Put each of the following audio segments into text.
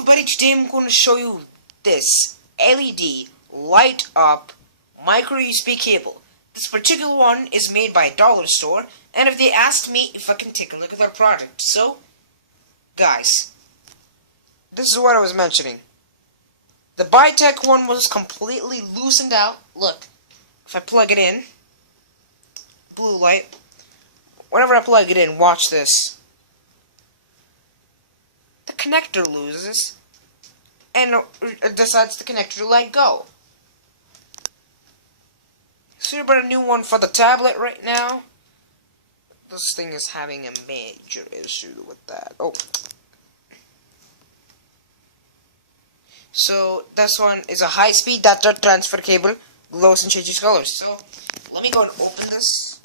everybody, today I'm going to show you this LED light up micro USB cable. This particular one is made by Dollar Store, and if they asked me if I can take a look at their product. So, guys, this is what I was mentioning. The Bitech one was completely loosened out. Look, if I plug it in, blue light, whenever I plug it in, watch this. The connector loses and decides the connector to let go. So you bought a new one for the tablet right now. This thing is having a major issue with that. Oh. So this one is a high-speed data transfer cable, glows and changes colors. So let me go and open this.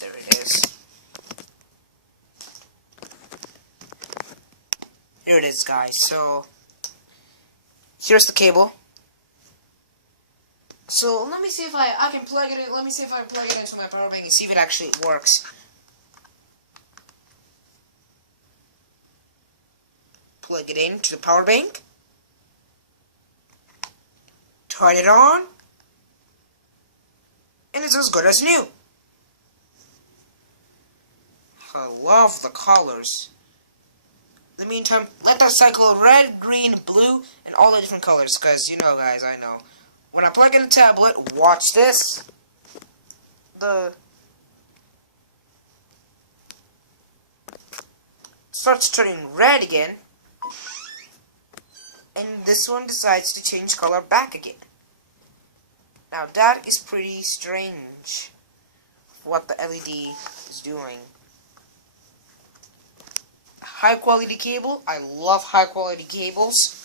There it is. Here it is, guys. So here's the cable. So let me see if I can plug it in. Let me see if I can plug it into my power bank and see if it actually works. Plug it into the power bank. Turn it on. And it's as good as new. I love the colors. In the meantime, let that cycle red, green, blue, and all the different colors. Because, you know, guys, I know. When I plug in the tablet, watch this. Starts turning red again. And this one decides to change color back again. Now, that is pretty strange. What the LED is doing. High quality cable. I love high quality cables.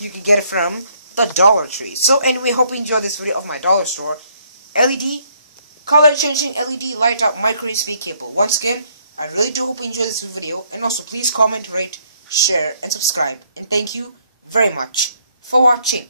You can get it from the Dollar Tree. So anyway, hope you enjoyed this video of my Dollar Store LED color changing LED light up micro USB cable. Once again, I really do hope you enjoyed this video, and also please comment, rate, share, and subscribe. And thank you very much for watching.